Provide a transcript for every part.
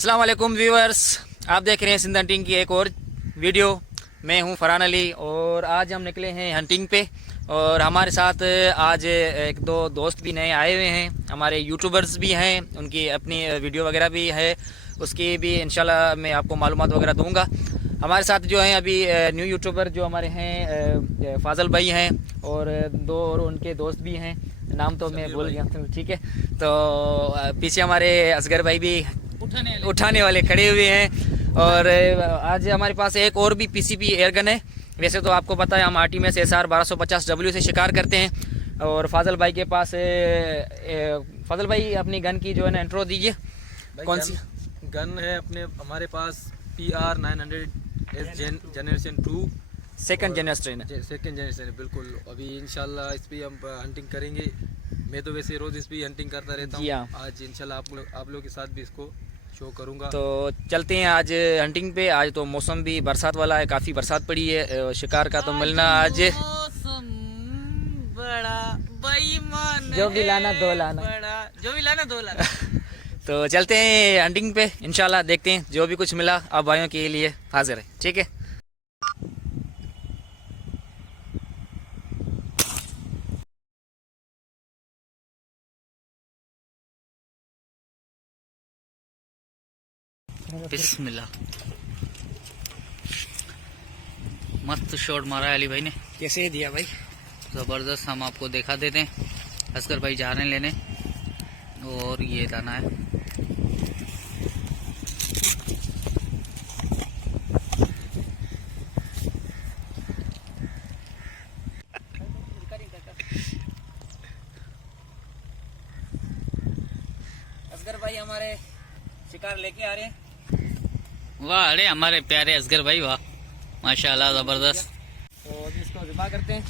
अस्सलाम वालेकुम व्यूअर्स, आप देख रहे हैं सिंध हंटिंग की एक और वीडियो। मैं हूं फरहान अली और आज हम निकले हैं हंटिंग पे। और हमारे साथ आज एक दो दोस्त भी नए आए हुए हैं, हमारे यूट्यूबर्स भी हैं, उनकी अपनी वीडियो वगैरह भी है, उसकी भी इंशाल्लाह मैं आपको मालूमात वगैरह दूंगा। हमारे साथ जो हैं अभी न्यू यूट्यूबर जो हमारे हैं फाजल भाई हैं और दो और उनके दोस्त भी हैं, नाम तो मैं भूल गया, ठीक है। तो पीछे हमारे असगर भाई भी उठाने वाले खड़े हुए हैं। और आज हमारे पास एक और भी पीसीपी एयरगन है। वैसे तो आपको पता है हम आर्टिमिस SR 1250W से शिकार करते हैं। और फाजल भाई के पास फाजल भाई अपनी गन की जो है ना इंट्रो दीजिए। कौन सी गन है हमारे पास? PR 900 जनरेशन 2 सेकंड जनरेशन है बिल्कुल। अभी इंशाल्लाह इस पे हम हंटिंग करेंगे। मैं तो वैसे रोज इस पे हंटिंग करता रहता हूँ। आज इंशाल्लाह आप लोग के साथ भी इसको शो करूंगा। तो चलते हैं आज हंटिंग पे। आज तो मौसम भी बरसात वाला है, काफ़ी बरसात पड़ी है, शिकार का तो मिलना आज बड़ा बेईमान, जो भी लाना दो लाना, जो भी लाना दो लाना। तो चलते हैं हंटिंग पे, इंशाल्लाह देखते हैं जो भी कुछ मिला आप भाइयों के लिए हाजिर है, ठीक है। बिस्मिल्लाह, मस्त शॉट मारा है अली भाई ने। कैसे दिया भाई? जबरदस्त। हम आपको दिखा देते हैं। असगर भाई जा रहे हैं लेने और ये दाना है। असगर भाई हमारे शिकार लेके आ रहे हैं। वाह, अरे हमारे प्यारे असगर भाई, वाह माशाल्लाह, जबरदस्त। तो अभी इसको ज़िबा करते हैं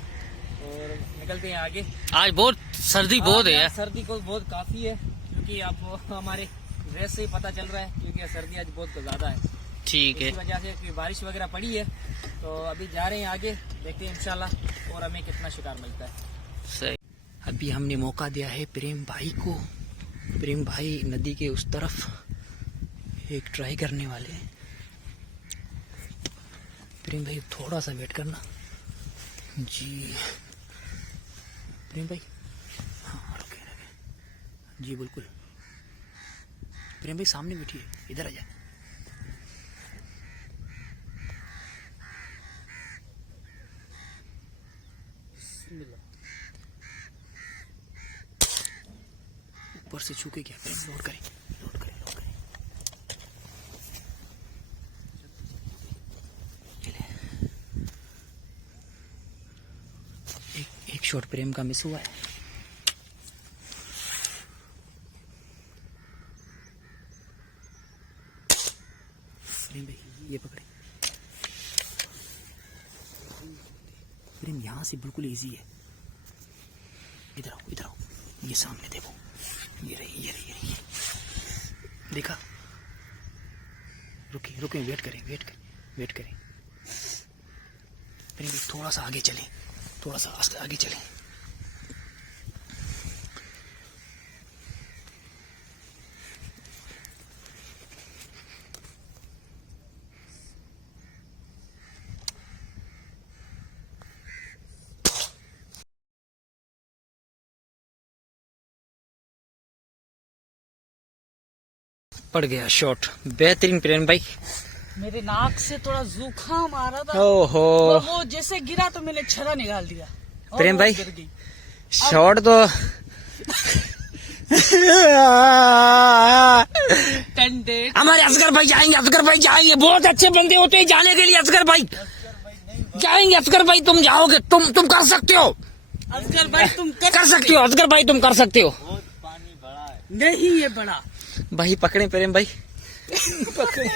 और निकलते हैं आगे। आज बहुत सर्दी बहुत है यार। सर्दी को बहुत काफ़ी है, क्योंकि आपको हमारे ड्रेस से ही पता चल रहा है, क्योंकि सर्दी आज बहुत ज़्यादा है। ठीक है, इस वजह से कि बारिश वगैरह पड़ी है। तो अभी जा रहे हैं आगे, देखते हैं इंशाल्लाह और हमें कितना शिकार मिलता है। सही। अभी हमने मौका दिया है प्रेम भाई को। प्रेम भाई नदी के उस तरफ एक ट्राई करने वाले हैं। प्रेम भाई थोड़ा सा वेट करना जी। प्रेम भाई, हाँ रुके जी, बिल्कुल। प्रेम भाई सामने बैठिए, इधर आ जाए। ऊपर से छू के क्या करें? लोड करें, लोड करें, लोड करें। चलिए, एक शॉट प्रेम का मिस हुआ है। प्रेम भाई ये पकड़े। प्रेम यहाँ से बिल्कुल इजी है। इधर आओ, इधर आओ, ये सामने देखो, ये रही, ये रही, ये रही। देखा? रुके रुके, वेट करें, वेट करें, वेट करें। प्रेम भाई थोड़ा सा आगे चलें, थोड़ा सा आगे चलें। पड़ गया शॉट, बेहतरीन प्रेम भाई। मेरे नाक से थोड़ा जुकाम आ रहा था। ओहो, तो वो जैसे गिरा तो मैंने छरा निकाल दिया। प्रेम भाई शॉट तो हमारे असगर भाई जाएंगे, असगर भाई जाएंगे। बहुत अच्छे बंदे होते हैं जाने के लिए। असगर भाई जाएंगे, असगर भाई तुम जाओगे, तुम कर सकते हो। असगर भाई तुम कर सकते हो, असगर भाई तुम कर सकते हो। पानी बड़ा है। नहीं, ये बड़ा भाई पकड़े प्रेम भाई, पकड़े।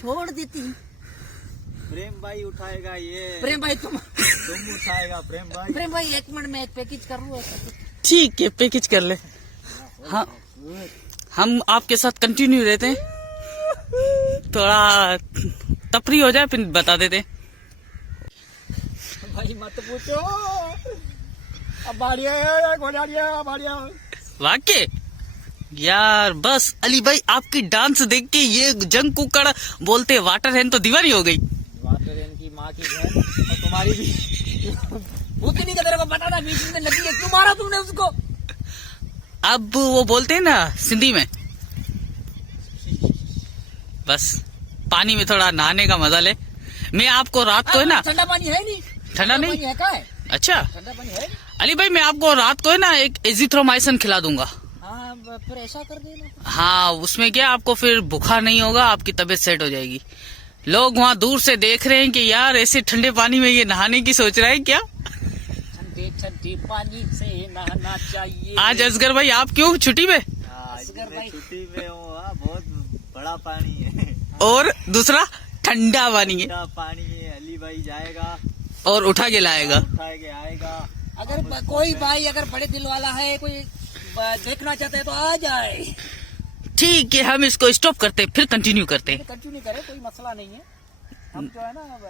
छोड़ देती। प्रेम भाई उठाएगा ये। प्रेम भाई तुम उठाएगा प्रेम भाई। एक मिनट में एक पैकेज कर लूँ। ठीक है, पैकेज कर ले। हाँ, हम आपके साथ कंटिन्यू रहते हैं, थोड़ा तफरी हो जाए फिर बता देते। भाई मत पूछो। अब बाड़िया घोड़िया बाड़िया वाकई यार बस अली भाई आपकी डांस देख के ये जंग कुकड़ बोलते वाटर हैन तो दीवानी हो गई। वाटर की माँ की बहन और तुम्हारी भी भूत नहीं, तेरे को पता था बीच में लगी है, क्यों मारा तुमने उसको? अब वो बोलते हैं ना सिंधी में, बस पानी में थोड़ा नहाने का मजा ले। मैं आपको रात को है ना, ठंडा पानी है नहीं, ठंडा नहीं है का है? अच्छा ठंडा पानी है? अली भाई मैं आपको रात को है ना एक एजिथ्रोमाइसिन खिला दूंगा। हाँ फिर ऐसा कर देना। हाँ उसमें क्या आपको फिर बुखार नहीं होगा, आपकी तबीयत सेट हो जाएगी। लोग वहाँ दूर से देख रहे हैं कि यार ऐसे ठंडे पानी में ये नहाने की सोच रहा है क्या। ठंडे ठंडे पानी से नहाना चाहिए। आज असगर भाई आप क्यों छुट्टी में? असगर भाई छुट्टी में हूँ। बहुत बड़ा पानी है और दूसरा ठंडा पानी है ठंडा पानी है। अली भाई जाएगा और उठा के लाएगा। उठा के आएगा। अगर कोई भाई अगर बड़े दिल वाला है, कोई देखना चाहता है तो आ जाए। ठीक है हम इसको स्टॉप करते हैं, फिर कंटिन्यू करते हैं। कंटिन्यू करे, कोई मसला नहीं है। हम जो है ना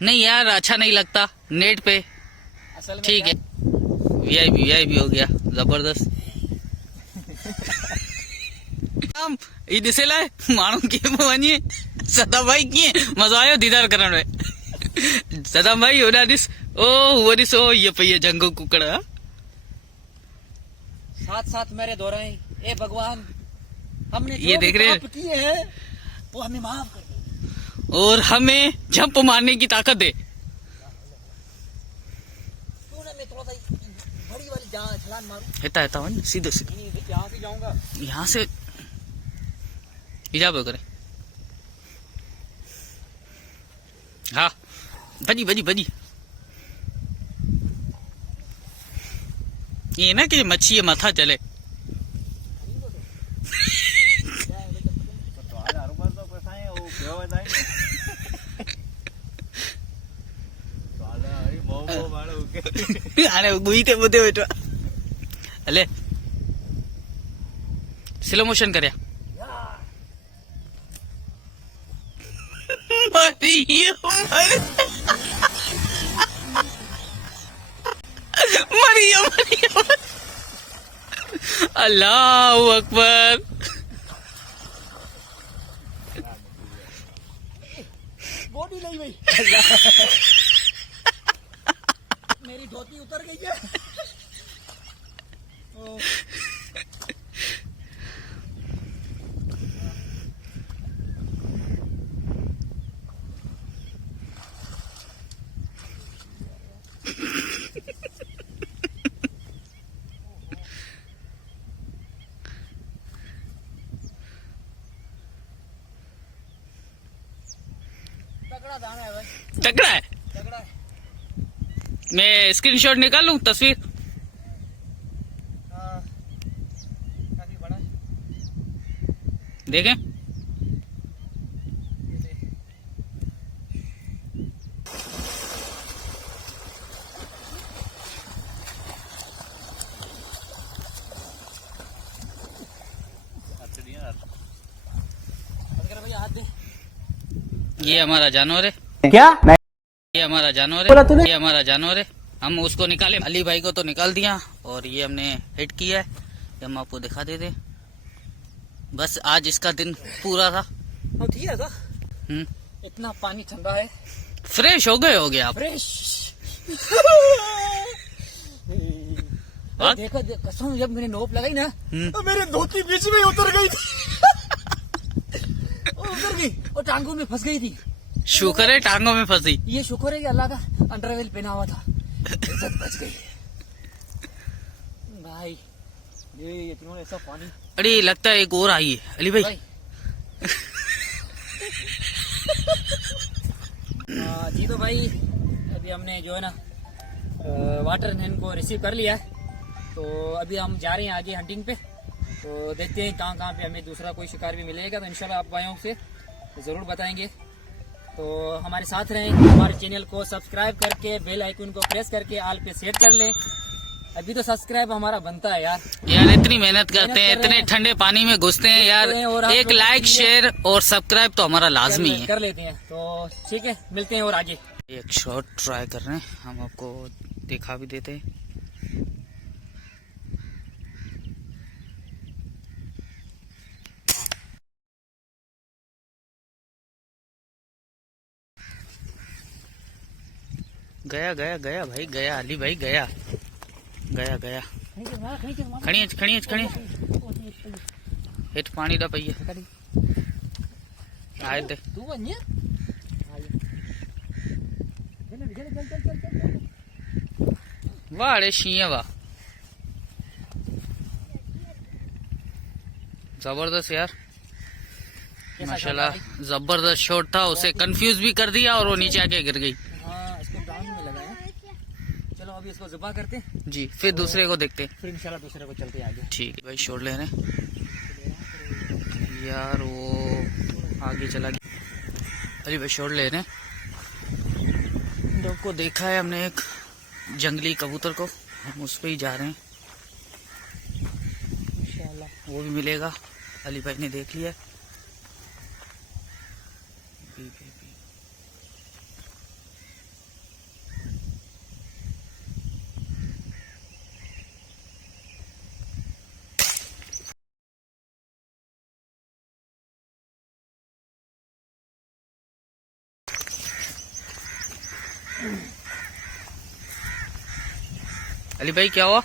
नहीं यार अच्छा नहीं लगता नेट पे। असल में ठीक है वीआईपी हो गया जबरदस्त। हम इसे लाए माण्हू कीअं पियो वञे, सदा भाई कीअं मज़ो आयो दीदार करण में। सदा भाई होॾां ॾिस, ओ हुअ ॾिस, ओ हीअ पई आहे जंगो कुकड़। साथ साथ मेरे दो रहे। ए भगवान, हमने ये जो देख भी रहे हैं? पाप किए हैं वो हमें माफ कर दे। और हमें जंप मारने की ताकत दे। क्यों ना मैं थोड़ा सा बड़ी वाली छलांग मारूं? हेता वञ सीधो सीधो नहीं, यहाँ से जाऊंगा। यहाँ से इजाबो करे। हाँ भजी भजी भजी। ये ना कि मच्छी ये मथा चले। तो आज हर तो पैसा वो केवा जाए तो अरे मोमो मारो के अरे गुई ते बुधे बेटा अले स्लो मोशन करया। मरियम अल्लाहू अकबर। बॉडी नहीं भाई। मेरी धोती उतर गई है। ओ, तगड़ा दाना है भाई, तगड़ा है। तगड़ा है। मैं स्क्रीनशॉट निकालूं तस्वीर। हाँ, काफी बड़ा है। देखें असगर भैया हाथ दे। ये हमारा जानवर है, क्या? ये हमारा जानवर बोला है, तूने? ये हमारा जानवर है। हम उसको निकाले, अली भाई को तो निकाल दिया और ये हमने हिट किया है। ये हम आपको दिखा देते। बस आज इसका दिन पूरा था। अब ठीक है सर, इतना पानी ठंडा है, फ्रेश हो गए होगे आप। फ्रेश। बात? देखो कसम, जब मैंने नोप लगाई ना हम्म। तो मेरी धोती बीच में उतर गई थी। उतर गई और टांगों में फंस गई थी। शुक्र है टांगों में फंसी। ये शुक्र है कि अल्लाह का अंडरवेल पहना हुआ था, इज्जत बच गई भाई। ये इतना ऐसा पानी अरे लगता है एक और आई है अली भाई। जी तो भाई अभी हमने जो है ना वाटर नैन को रिसीव कर लिया है, तो अभी हम जा रहे हैं आगे हंटिंग पे। तो देखते हैं कहाँ कहाँ पे हमें दूसरा कोई शिकार भी मिलेगा, तो इंशाल्लाह आप भाइयों से ज़रूर बताएंगे। तो हमारे साथ रहें, हमारे चैनल को सब्सक्राइब करके बेल आइकन को प्रेस करके ऑल पे सेट कर लें। अभी तो सब्सक्राइब हमारा बनता है यार। यार इतनी मेहनत करते हैं, इतने ठंडे पानी में घुसते हैं यार। और आप एक लोगों लाइक के लिए- शेयर और सब्सक्राइब तो हमारा लाजमी है। कर लेते हैं। तो ठीक है, मिलते हैं और आगे। एक शॉट ट्राई कर रहे हैं, हम आपको दिखा भी देते हैं। गया गया गया भाई गया, अली भाई गया गया गया। खड़ी हेठ पानी दा पई आए दे। तू वन्य वाह अरे शीं वाह, जबरदस्त यार, माशाल्लाह जबरदस्त शॉट था। उसे कंफ्यूज भी कर दिया और वो नीचे आके गिर गई। हाँ, इसको डाउन में लगाया। चलो अभी इसको ज़िबा करते हैं, जी फिर दूसरे को देखते हैं। फिर इंशाल्लाह दूसरे को चलते हैं आगे। ठीक है भाई, शॉट ले रहे हैं यार, वो आगे चला गया। अरे भाई शॉट ले रहे हैं। लोग को देखा है हमने एक जंगली कबूतर को, हम उस पे ही जा रहे हैं। इंशाल्लाह वो भी मिलेगा। अली भाई ने देख लिया। अली भाई क्या हुआ,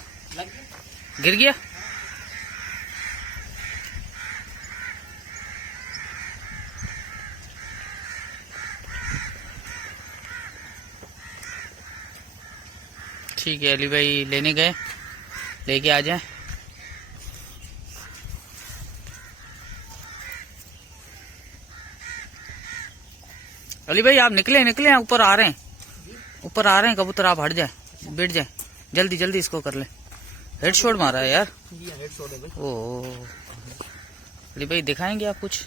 गिर गया? ठीक है अली भाई लेने गए, लेके आ जाए। अली भाई आप निकले निकले, ऊपर आ रहे हैं, ऊपर आ रहे हैं कबूतर, आप हट जाए, बैठ जाए, जल्दी जल्दी इसको कर ले। हेडशॉट मारा है यार। ओ अली भाई दिखाएंगे आप कुछ,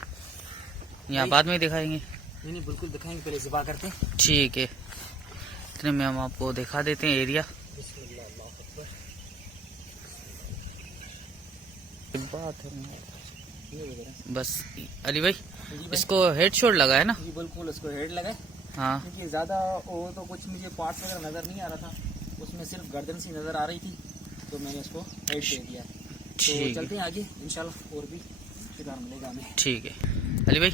यहाँ बाद में दिखाएंगे? नहीं बिल्कुल दिखाएंगे, पहले ज़िबा करते हैं। ठीक है, इतने में हम आपको दिखा देते हैं एरिया। बात है बस। अली भाई इसको हेडशॉट लगा है ना? जी बिल्कुल, इसको हेड लगाए। हाँ क्योंकि ज़्यादा वो तो कुछ मुझे पार्ट्स वगैरह नज़र नहीं आ रहा था, उसमें सिर्फ गर्दन सी नज़र आ रही थी, तो मैंने इसको हेड दे दिया। तो ठीक चलते हैं आगे, इंशाल्लाह और भी शिकार मिलेगा हमें। ठीक है अली भाई।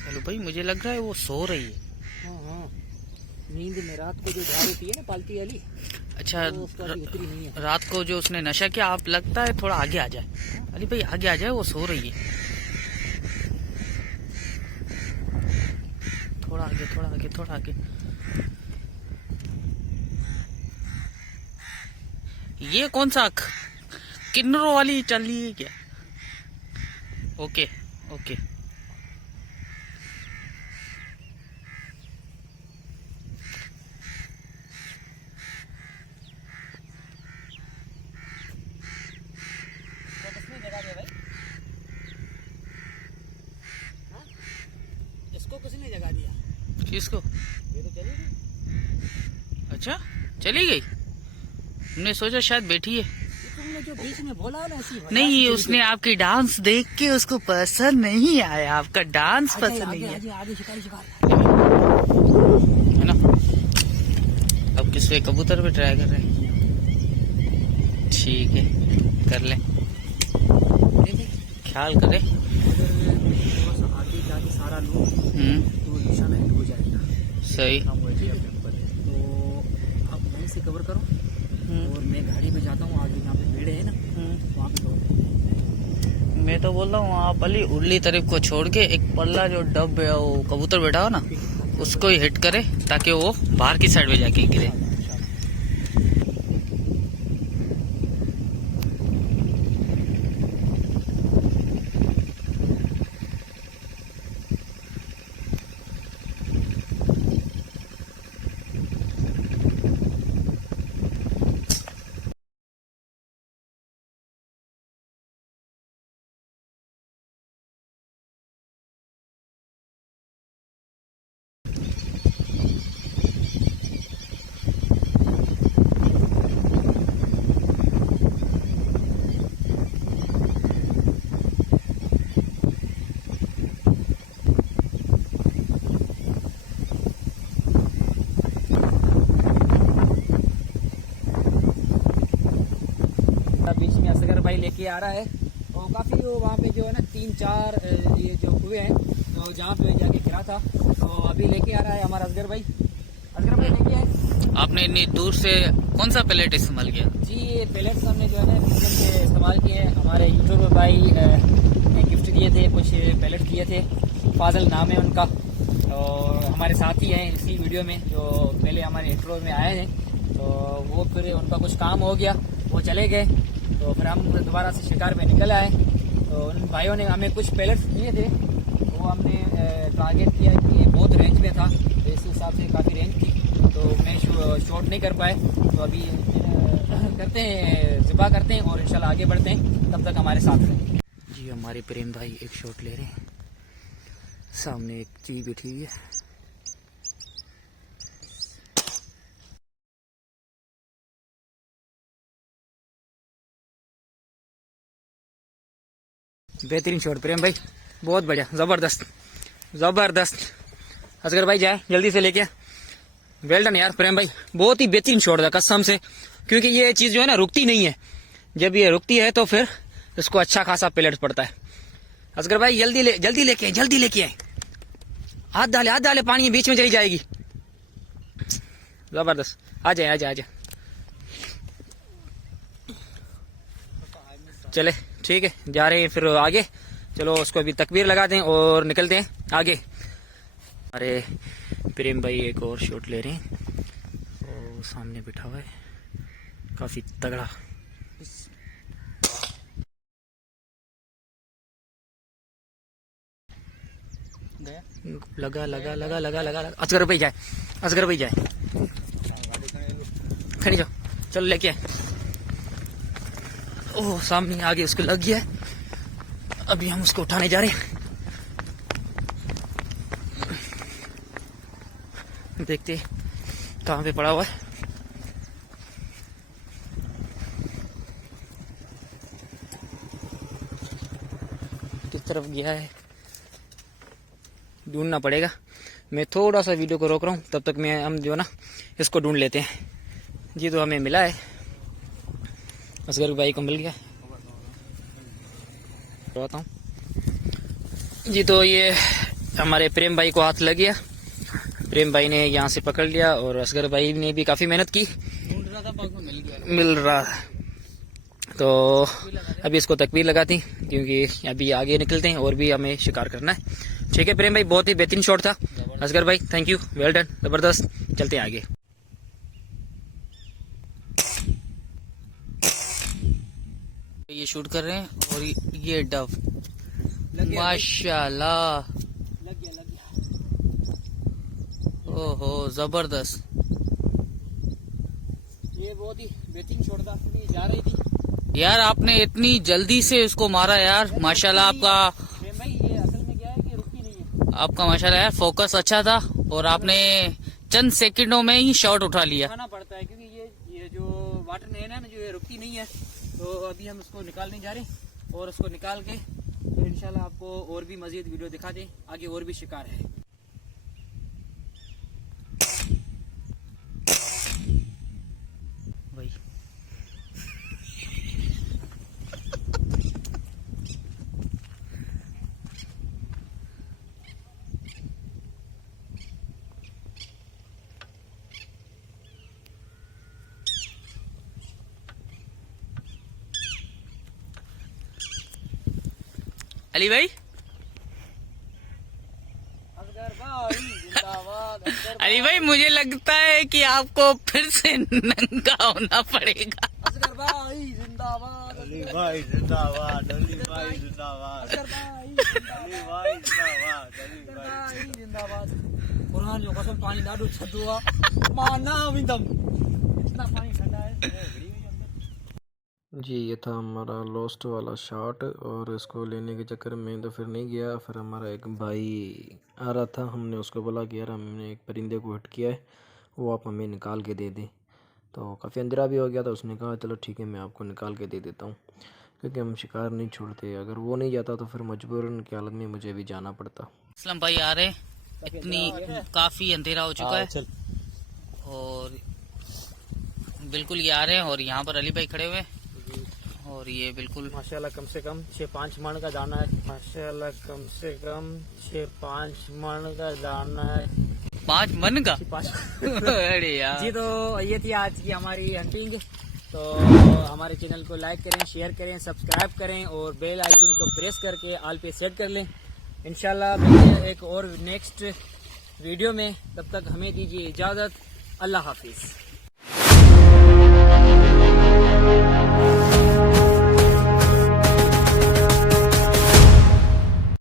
हेलो भाई, मुझे लग रहा है वो सो रही है। हाँ, नींद में रात को जो झाड़ होती है ना पालती वाली, अच्छा तो उसको अभी उतरी नहीं है। रात को जो उसने नशा किया, आप लगता है थोड़ा आगे आ जाए। अली भाई आगे आ जाए, वो सो रही है। थोड़ा आगे थोड़ा आगे थोड़ा आगे। ये कौन सा किन्नरों वाली चल रही है क्या? Okay okay. तो किसने जगा दिया भाई? हाँ? इसको किसने जगा दिया? किसको? ये तो चली गई। अच्छा चली गई, हमने सोचा शायद बैठी है। तुमने जो बीच में बोला ना उसी वजह नहीं, से उसने आपकी डांस देख के उसको पसंद नहीं आया, आपका डांस आगे, पसंद आगे, नहीं आगे, आगे शिकारी शिकार। है ना। अब किस पे कबूतर पे ट्राई कर रहे हैं? ठीक है कर ले, ख्याल करे। थोड़ा सा आगे जाके सारा लूप तो निशाना हिट हो जाएगा। सही। तो आप वहीं से कवर करो और मैं गाड़ी पे जाता हूँ, आगे जहाँ पे पेड़ है ना वहाँ पे कवर। मैं तो बोल रहा हूँ आप अली उर्ली तरफ को छोड़ के एक पल्ला जो डब है वो कबूतर बैठा हो ना, उसको ही हिट करे ताकि वो बाहर की साइड में जाके गिरे। आ रहा है। तो काफ़ी वो वहाँ पे जो है ना 3-4 ये जो कुएँ हैं, तो जहाँ पे जाके गिरा था, तो अभी लेके आ रहा है हमारा असगर भाई। असगर भाई लेके आए। आपने इतनी दूर से कौन सा पैलेट इस्तेमाल किया? जी ये पैलेट्स हमने जो है ना फिल्म के इस्तेमाल किए हैं। हमारे यूट्यूबर भाई ने गिफ्ट दिए थे, कुछ पैलेट दिए थे, फाजल नाम है उनका, और हमारे साथ ही हैं इसी वीडियो में, जो पहले हमारे इंट्रो में आए हैं। तो वो फिर उनका कुछ काम हो गया, वो चले गए, तो फिर हम दोबारा से शिकार पे निकल आए। तो उन भाइयों ने हमें कुछ पैलेट्स दिए थे, वो हमने टारगेट किया कि ये बहुत रेंज में था, तो इस हिसाब से काफ़ी रेंज थी, तो मैं शॉट नहीं कर पाए। तो अभी करते हैं, ज़िबा करते हैं और इंशाल्लाह आगे बढ़ते हैं, तब तक हमारे साथ रहें। जी हमारे प्रेम भाई एक शॉट ले रहे हैं। सामने एक चीज बैठी हुई है। बेहतरीन शॉट प्रेम भाई, बहुत बढ़िया, ज़बरदस्त ज़बरदस्त। असगर भाई जाए जल्दी से लेके। वेल डन यार प्रेम भाई, बहुत ही बेहतरीन शॉट था कसम से, क्योंकि ये चीज़ जो है ना रुकती नहीं है, जब ये रुकती है तो फिर इसको अच्छा खासा पैलेट पड़ता है। असगर भाई जल्दी लेके आए। हाथ डाले पानी बीच में चली जाएगी। जबरदस्त, आ जाए। चले ठीक है, जा रहे हैं फिर आगे। चलो उसको अभी तकबीर लगा दें और निकलते हैं आगे। अरे प्रेम भाई एक और शॉट ले रहे हैं, और सामने बैठा हुआ है काफी तगड़ा। लगा। असगर भाई जाए खड़ी जाओ, चलो लेके आए। ओह सामने आगे उसको लग गया है, अभी हम उसको उठाने जा रहे हैं। देखते कहाँ पे पड़ा हुआ है। किस तरफ गया है ढूंढना पड़ेगा। मैं थोड़ा सा वीडियो को रोक रहा हूँ, तब तक हम जो ना इसको ढूंढ लेते हैं। जी तो हमें मिला है, असगर भाई को मिल गया। बताता हूँ जी, तो ये हमारे प्रेम भाई को हाथ लग गया। प्रेम भाई ने यहाँ से पकड़ लिया, और असगर भाई ने भी काफ़ी मेहनत की, मिल रहा है। तो अभी इसको तकबीर लगाती, क्योंकि अभी आगे निकलते हैं और भी हमें शिकार करना है। ठीक है प्रेम भाई, बहुत ही बेहतरीन शॉट था। असगर भाई थैंक यू, वेल डन, ज़बरदस्त। चलते हैं आगे। ये शूट कर रहे हैं, और ये डव माशाल्लाह, लग गया। ओहो जबरदस्त। ये बहुत ही बेहतरीन शॉट था, जा रही थी यार आपने इतनी जल्दी से उसको मारा यार, माशाल्लाह आपका। प्रेम भाई ये असल में क्या है कि रुकती नहीं है, आपका माशाल्लाह यार फोकस अच्छा था, और आपने चंद सेकंडों में ही शॉट उठा लिया। उठाना पड़ता है, क्योंकि ये जो वाटर नेन है ना, जो ये रुकती नहीं है। तो अभी हम उसको निकालने जा रहे हैं, और उसको निकाल के फिर इंशाल्लाह आपको और भी मजीद वीडियो दिखा दें, आगे और भी शिकार है। भाई अली भाई, असगर भाई जिंदाबाद, अली भाई मुझे लगता है कि आपको फिर से नंगा होना पड़ेगा। असगर भाई जिंदाबाद, अली भाई जिंदाबाद, अली भाई जिंदाबाद, असगर भाई अली भाई जिंदाबाद, अली भाई जिंदाबाद। कुरान जो कसम पानी ॾाढो थधो आहे, मां न वेंदमि, इतना पानी ठंडा है। जी ये था हमारा लॉस्ट वाला शॉट, और इसको लेने के चक्कर में तो फिर नहीं गया। फिर हमारा एक भाई आ रहा था, हमने उसको बोला कि यार हमने एक परिंदे को हिट किया है, वो आप हमें निकाल के दे दें। तो काफ़ी अंधेरा भी हो गया था, उसने कहा चलो ठीक है मैं आपको निकाल के दे देता हूँ, क्योंकि हम शिकार नहीं छोड़ते। अगर वो नहीं जाता तो फिर मजबूरन की हालत में मुझे भी जाना पड़ता। असलम भाई आ रहे, इतनी काफी अंधेरा हो चुका है, और बिल्कुल ये आ रहे हैं, और यहाँ पर अली भाई खड़े हुए हैं, और ये बिल्कुल माशाल्लाह कम से कम 6-5 मन का दाना है। माशाल्लाह कम से कम 6-5 मन का दाना है। 5 मन का 5 अरे यार जी, तो ये थी आज की हमारी हंटिंग। तो हमारे चैनल को लाइक करें, शेयर करें, सब्सक्राइब करें और बेल आइकन को प्रेस करके ऑल पे सेट कर लें। इंशाल्लाह मिलते हैं एक और नेक्स्ट वीडियो में। तब तक हमें दीजिए इजाज़त। अल्लाह हाफिज़।